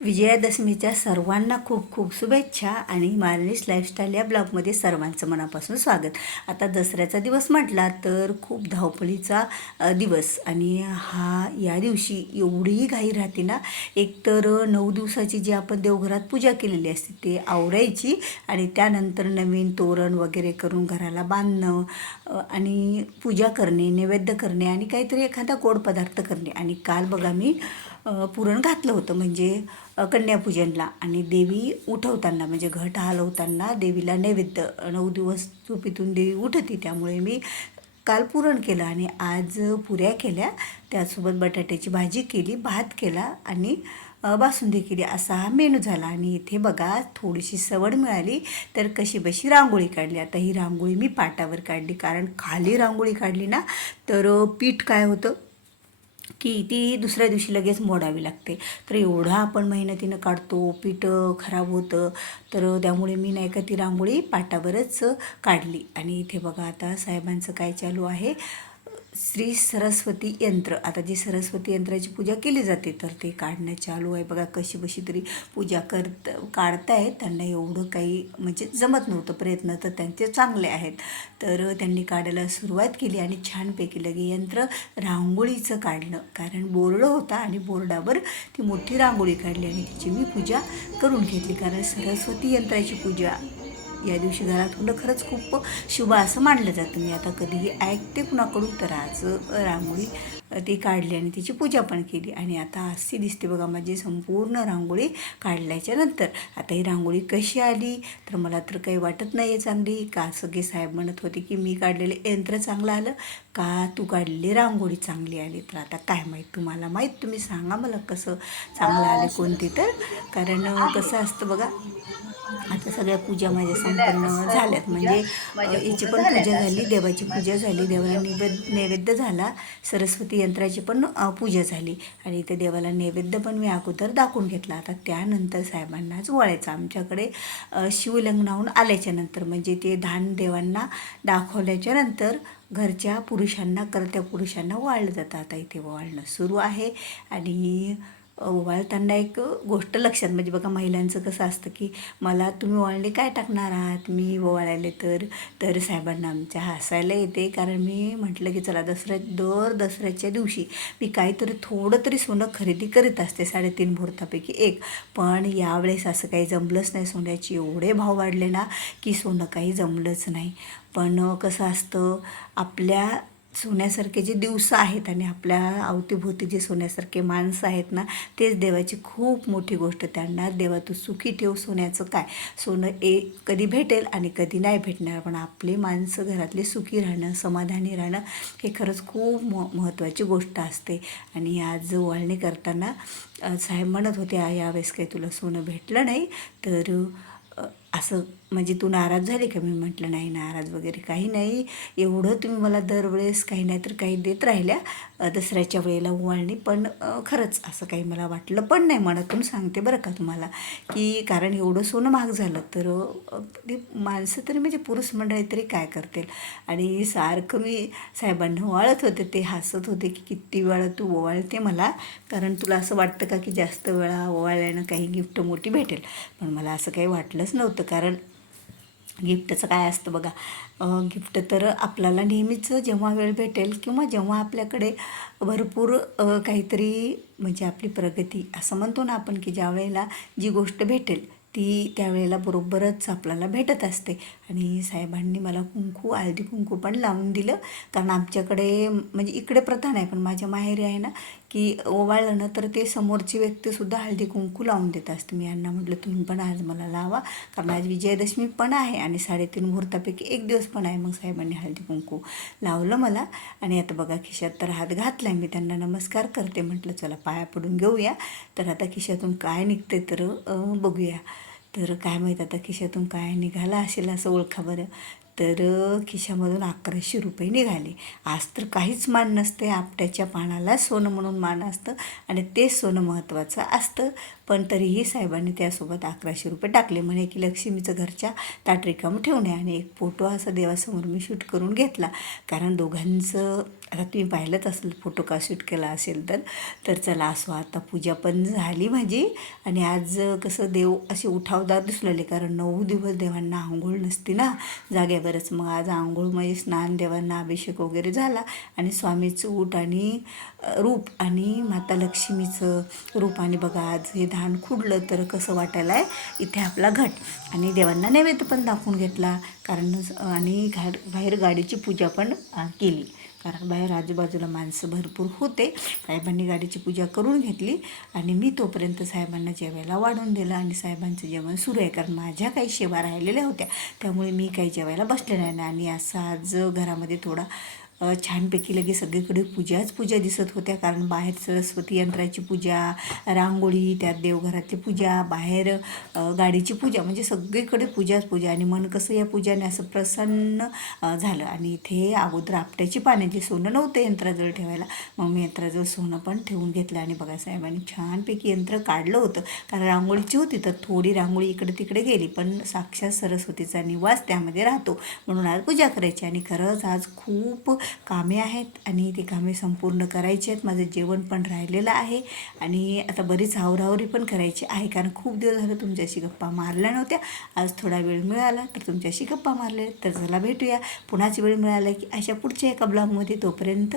विजयादशमीच्या सर्वांना खूप खूप शुभेच्छा आणि मार्निश लाईफस्टाईल या ब्लॉगमध्ये सर्वांचं मनापासून स्वागत. आता दसऱ्याचा दिवस म्हटला तर खूप धावपळीचा दिवस आणि हा या दिवशी एवढीही घाई राहते ना एकतर नऊ दिवसाची जी आपण देवघरात पूजा केलेली असते ते आवरायची आणि त्यानंतर नवीन तोरण वगैरे करून घराला बांधणं आणि पूजा करणे नैवेद्य करणे आणि काहीतरी एखादा गोड पदार्थ करणे. आणि काल बघा मी पुरण घातलं होतं म्हणजे कन्यापूजनला. आणि देवी उठवताना म्हणजे घट हलवताना देवीला नैवेद्य नऊ दिवस झोपेतून देवी उठती. त्यामुळे मी काल पुरण केलं आणि आज पुऱ्या केल्या. त्यासोबत बटाट्याची भाजी केली भात केला आणि बासुंदी केली. असा हा मेनू झाला. आणि इथे बघा थोडीशी सवड मिळाली. तर कशी बशी रांगोळी काढली. आता ही रांगोळी मी पाटावर काढली. कारण खाली रांगोळी काढली ना तर पीठ काय होतं? की ती दुसऱ्या दिवशी लगेच मोडावी लागते. तर एवढा आपण मेहनतीनं काढतो पिठं खराब होतं तर त्यामुळे मी नाही का ती रांगोळी पाटावरच काढली. आणि इथे बघा आता साहेबांचं काय चालू आहे. श्री सरस्वती यंत्र. आता जी सरस्वती यंत्राची पूजा केली जाते तर ते काढणं चालू आहे. बघा कशी बशी तरी पूजा करत काढतायत त्यांना एवढं काही म्हणजे जमत नव्हतं. प्रयत्न तर त्यांचे चांगले आहेत. तर त्यांनी काढायला सुरुवात केली आणि छानपैकी लगे यंत्र रांगोळीचं काढलं. कारण बोर्ड होता आणि बोर्डावर ती मोठी रांगोळी काढली आणि तिची मी पूजा करून घेतली. कारण सरस्वती यंत्राची पूजा या दिवशी घरात होणं खरंच खूप शुभ असं मानलं जातं. मी आता कधीही ऐकते कुणाकडून तर आज रांगोळी ती काढली आणि तिची पूजा पण केली. आणि आता अशी दिसते बघा माझी संपूर्ण रांगोळी काढल्याच्या नंतर. आता ही रांगोळी कशी आली? तर मला तर काही वाटत नाही आहे चांगली. का सगळे साहेब म्हणत होते की मी काढलेले यंत्र चांगलं आलं? का तू काढलेली रांगोळी चांगली आली? तर आता काय माहीत तुम्हाला? माहीत तुम्ही सांगा मला कसं चांगलं आलं कोणती तर. कारण कसं असतं बघा आता सगळ्या पूजा माझ्या संपन्न झाल्यात. म्हणजे याची पण पूजा झाली देवाची पूजा झाली देवाला नैवेद्य नैवेद्य झाला सरस्वती यंत्राची पण पूजा झाली. आणि इथे देवाला नैवेद्य पण मी अगोदर दाखवून घेतला. आता त्यानंतर साहेबांनाच वळायचं. आमच्याकडे शिवलग्नाहून आल्याच्यानंतर म्हणजे ते धान देवांना दाखवल्याच्या नंतर घरच्या पुरुषांना करत्या पुरुषांना वाळलं जातं. आता इथे वाळणं सुरू आहे. आणि ओवाळताना एक गोष्ट लक्षात. म्हणजे बघा महिलांचं कसं असतं की मला तुम्ही ओवाळले काय टाकणार आहात? मी ओवाळायले तर तर साहेबांना आमच्या हसायला येते. कारण मी म्हटलं की चला दसऱ्या दर दसऱ्याच्या दिवशी मी काहीतरी थोडं तरी सोनं खरेदी करीत असते साडेतीन मुहूर्तापैकी एक. पण यावेळेस असं काही जमलंच नाही सोन्याचे. एवढे भाव वाढले ना की सोनं काही जमलंच नाही. पण कसं असतं आपल्या सोन्यासारखे जे दिवस आहेत आणि आपल्या अवतीभोवती जे सोन्यासारखे माणसं आहेत ना तेच देवाची खूप मोठी गोष्ट त्यांना देवा तू सुखी ठेव सोन्याचं काय? सोनं ए कधी भेटेल आणि कधी नाही भेटणार पण आपली माणसं घरातली सुखी राहणं समाधानी राहणं हे खरंच खूप म महत्त्वाची गोष्ट असते. आणि आज वळणी करताना साहेब म्हणत होते यावेळेस काही तुला सोनं भेटलं नाही तर असं म्हणजे तू नाराज झाली का? मी म्हटलं नाही नाराज वगैरे काही नाही. एवढं तुम्ही मला दरवेळेस काही नाही तर काही देत राहिल्या. दसऱ्याच्या वेळेला ओवाळणी पण खरंच असं काही मला वाटलं पण नाही. मनातून सांगते बरं का तुम्हाला की कारण एवढं सोनं महाग झालं तर ते माणसं तरी म्हणजे पुरुष मंडळी तरी काय करतील? आणि सारखं मी साहेबांना ओवाळत होते. ते हसत होते की किती वेळा तू ओवाळते मला. कारण तुला असं वाटतं का की जास्त वेळा ओवाळल्यानं काही गिफ्ट मोठी भेटेल? पण मला असं काही वाटलंच नव्हतं. कारण गिफ्टचं काय असतं बघा. गिफ्ट तर आपल्याला नेहमीच जेव्हा वेळ भेटेल किंवा जेव्हा आपल्याकडे भरपूर काहीतरी म्हणजे आपली प्रगती असं म्हणतो ना आपण की ज्या वेळेला जी गोष्ट भेटेल ती त्यावेळेला बरोबरच आपल्याला भेटत असते. आणि साहेबांनी मला कुंकू हळदी कुंकू पण लावून दिलं. कारण आमच्याकडे म्हणजे इकडे प्रथा नाही पण माझ्या माहेरी आहे ना की ओवाळलं ना तर ते समोरची व्यक्तीसुद्धा हळदी कुंकू लावून देत असते. मी यांना म्हटलं तुम्ही पण आज मला लावा. कारण आज विजयादशमी पण आहे आणि साडेतीन मुहूर्तापैकी एक दिवस पण आहे. मग साहेबांनी हळदी कुंकू लावलं मला. आणि आता बघा खिशात तर हात घातला मी त्यांना नमस्कार करते. म्हटलं चला पाया पडून घेऊया. तर आता खिशातून काय निघते तर बघूया. तर काय माहीत आता खिशातून काय निघाला असेल असं ओळखा बरं. तर खिशामधून अकराशे रुपये निघाले. आज तर काहीच मान नसते. आपट्याच्या पानाला सोनं म्हणून मान असतं आणि तेच सोनं महत्त्वाचं असतं. पण तरीही साहेबांनी त्यासोबत अकराशे रुपये टाकले. म्हणे की लक्ष्मीचं घरच्या ताट रिकामं ठेवणे आणि एक फोटो असा देवासमोर मी शूट करून घेतला. कारण दोघांचं आता तुम्ही पाहिलंच असेल फोटो का शूट केला असेल तर तर चला असो आता पूजा पण झाली माझी. आणि आज कसं देव असे उठावदार दिसलेले कारण नऊ दिवस देवांना आंघोळ नसती ना बरंच मग आज आंघोळमध्ये स्नान देवांना अभिषेक वगैरे झाला. आणि स्वामीचं ऊट आणि रूप आणि माता लक्ष्मीचं रूप. आणि बघा आज हे धान खुडलं तर कसं वाटायला आहे इथे आपला घट. आणि देवांना नैवेद्य पण दाखवून घेतला. कारण आणि घाट बाहेर गाडीची पूजा पण केली. कारण बाहेर आजूबाजूला माणसं भरपूर होते. साहेबांनी गाडीची पूजा करून घेतली आणि मी तोपर्यंत साहेबांना जेवायला वाढून दिलं आणि साहेबांचं जेवण सुरू आहे. कारण माझ्या काही शेवा राहिलेल्या होत्या. त्यामुळे मी काही जेवायला बसले नाही आणि असं आज घरामध्ये थोडा छानपैकी लगे सगळीकडे पूजाच पूजा दिसत होत्या कारण बाहेर सरस्वती यंत्राची पूजा रांगोळी त्यात देवघरातली पूजा बाहेर गाडीची पूजा म्हणजे सगळीकडे पूजाच पूजा. आणि मन कसं या पूजाने असं प्रसन्न झालं. आणि इथे अगोदर आपट्याची पाण्याची सोनं नव्हतं यंत्राजवळ ठेवायला मग मी यंत्राजवळ सोनं पण ठेवून घेतलं. आणि बघा साहेबांनी छानपैकी यंत्र काढलं होतं. कारण रांगोळीची होती तर थोडी रांगोळी इकडे तिकडे गेली पण साक्षात सरस्वतीचा निवास त्यामध्ये राहतो. म्हणून आज पूजा करायची. आणि खरंच आज खूप कामे आहेत आणि ती कामे संपूर्ण करायची आहेत. माझं जेवण पण राहिलेलं आहे आणि आता बरीच हावरावरी पण करायची आहे. कारण खूप दिवस झालं तुमच्याशी गप्पा मारल्या नव्हत्या. आज थोडा वेळ मिळाला तर तुमच्याशी गप्पा मारले. तर चला भेटूया. पुन्हाच वेळ मिळाला की अशा पुढच्या एका ब्लॉगमध्ये तोपर्यंत